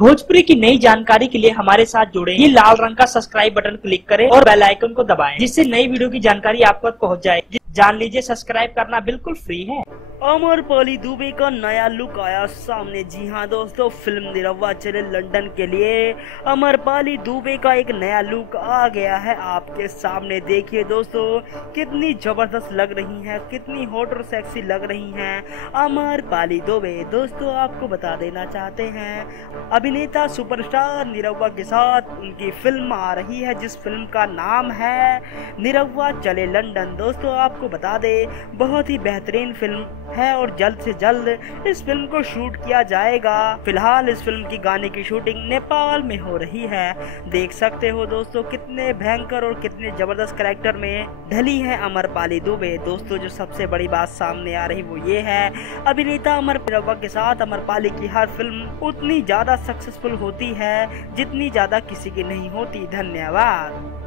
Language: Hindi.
भोजपुरी की नई जानकारी के लिए हमारे साथ जुड़े। ये लाल रंग का सब्सक्राइब बटन क्लिक करें और बेल आइकन को दबाएं, जिससे नई वीडियो की जानकारी आप तक पहुंच जाए। जान लीजिए, सब्सक्राइब करना बिल्कुल फ्री है। अमरपाली दुबे का नया लुक आया सामने। जी हाँ दोस्तों, फिल्म निरहुआ चले लंदन के लिए अमरपाली दुबे का एक नया लुक आ गया है आपके सामने। देखिए दोस्तों, कितनी जबरदस्त लग रही हैं, कितनी हॉट और सेक्सी लग रही हैं अमरपाली दुबे। दोस्तों आपको बता देना चाहते हैं, अभिनेता सुपरस्टार निरहुआ के साथ उनकी फिल्म आ रही है, जिस फिल्म का नाम है निरहुआ चले लंदन। दोस्तों आपको बता दे, बहुत ही बेहतरीन फिल्म है और जल्द से जल्द इस फिल्म को शूट किया जाएगा। फिलहाल इस फिल्म की गाने की शूटिंग नेपाल में हो रही है। देख सकते हो दोस्तों, कितने भयंकर और कितने जबरदस्त कैरेक्टर में ढली है अमरपाली दुबे। दोस्तों जो सबसे बड़ी बात सामने आ रही वो ये है, अभिनेता निरहुआ के साथ अमरपाली की हर फिल्म उतनी ज्यादा सक्सेसफुल होती है जितनी ज्यादा किसी की नहीं होती। धन्यवाद।